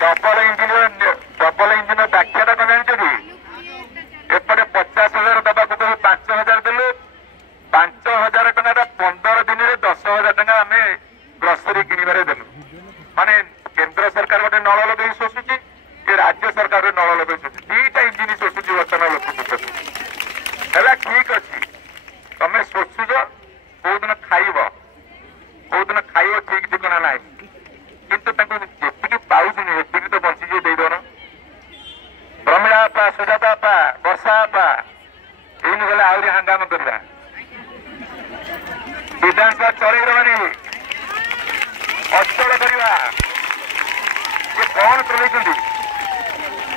double engine व्याख्या कौन जानते कि एपटे 50,000 दबा को 5,000 देलु 5,000 टका 15 दिन में 10,000 टका आम ग्रोसरी किणवे देलु माने केंद्र सरकार गोटे नल लगे शोषुची राज्य सरकार नल लगे शोषुची दीटा इंजिन शोषुची बर्तमान लोक है ठीक अच्छे तमें शोषुच कौ दिन खाइब कौ दिन खाइब ठीक ठिकाना ना कितु जी पाऊनी हेतिक तो बंची देदन प्रमिला आपा सुजाता आपा वर्षा आपा इन गले आहरी हंगामा करवा विधानसभा चलैदबानी अचल करवा कौन चलते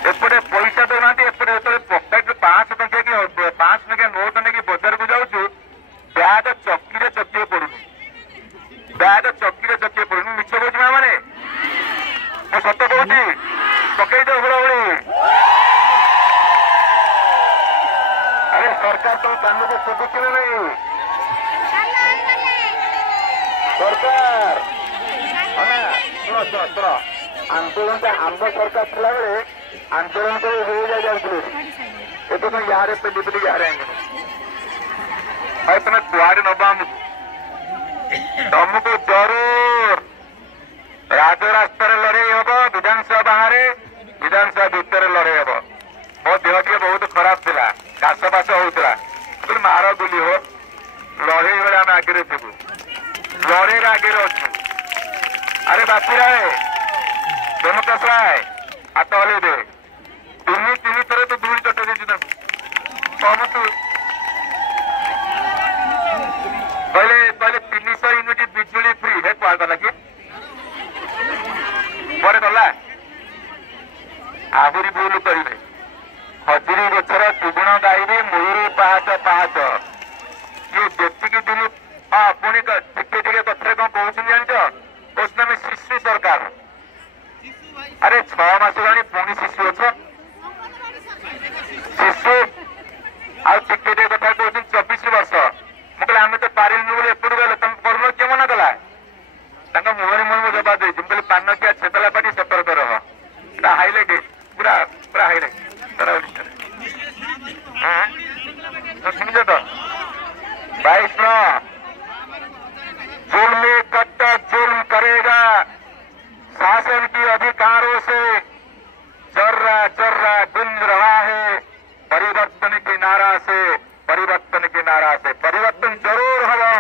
एपटे पैसा दौना एपटे पकेट 500 टंकिया कि 500 टंकिया नोट नहीं बजार को जाऊँ ब्याग चक्की चक्की पड़ुनी ब्याग चक्की चक्की पड़ुनी मिछ बोझा मैंने सत कहती पकई दो हुड़ाहुड़ी अरे सरकार तुम कान को शुभुच नहीं सरकार शुण शुण शुण आंदोलन आम सरकार थी बेले आंदोलन को हो जाए तो यारे पेली पेली यारे भाई तुम कुआड़े नबा तुमको जरूर राजरास्तार लड़े हम विधानसभा बाहर विधानसभा भितर लड़े हम मो देह टे बहुत खराब था काशबास होता मार गुली हो लड़े बेले आम आगे थी लड़े आगे अच्छु अरे बापी राय प्रकाश राय हाथ हल दे तीन थर तो धूल चट दे सहमत कहले 300 यूनिट बिजुली फ्री है कुआ गला कि पर गला आहरी भूल करेंगे खजुरी गचर दुगुण गाइबे मयूरी पाहाच पाहाच ये जी दिन हाँ पुणी टे कथा कौन कहते जान कौन शिशु सरकार अरे 6 मास जानी पुणी शिशु अछ शिशु आटे कथा कहते 24 वर्ष मुझे आम तो पारिलु बोले एपट गले तुम कर किए मना कला मुहरी मुझे जवाब दे कहते पान किया छेतला पाटी सतर्क रह हाइलाइट पूरा पूरा हाइलाइट सुनिए तो भाई सुनो जुल्मी कट्टा जुल्म करेगा शासन की अधिकारों से जर्रा जर्रा गुंज रहा है परिवर्तन की नारा से परिवर्तन जरूर होगा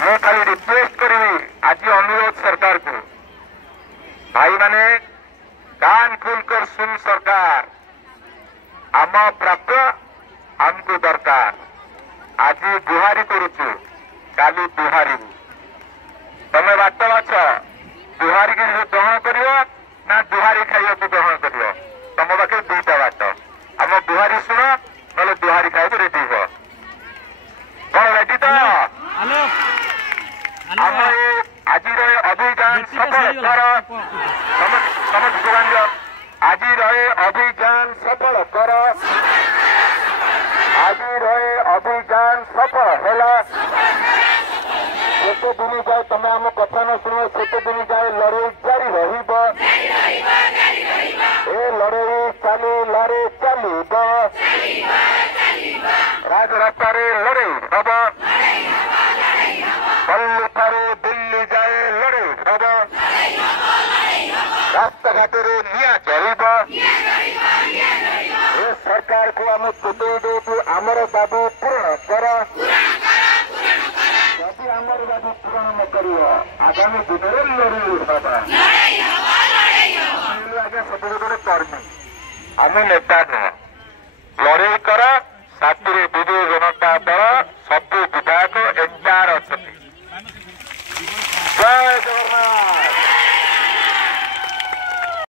मैं खाली रिक्वेस्ट करी आज अनुरोध सरकार को भाई माने कान खुलकर सुन सरकार आम प्राप्य हमको दरकार आज गुहारी करुचु काली दुहारी तमे बाट बाछ दुहारी की ग्रहण कर ना दुहारी खाइबा को ग्रहण कर तुम पाखे 2टा बाट आम दुहारी शुण ना दुहारी खाइबा रेडी हो कौन रेडी तो आम आज अभियान सफल कर आज अभियान सफल कर आज अभियान सफल है केते दिन जाए तुम आम कथा न शुण केते दिन जाए लड़ाई जारी लड़ाई चली राजरास्ता लड़ाई हम ठारे दिल्ली जाए लड़ाई हम रास्ता घाटे निया चल सरकार को आम चुटई दे आमर दाबी पूर्ण कर यदि आमर दाबी पूर्ण न कर आगामी दिन में लड़ी आगे सब कर्मी आम नेता नुह लड़ाई कर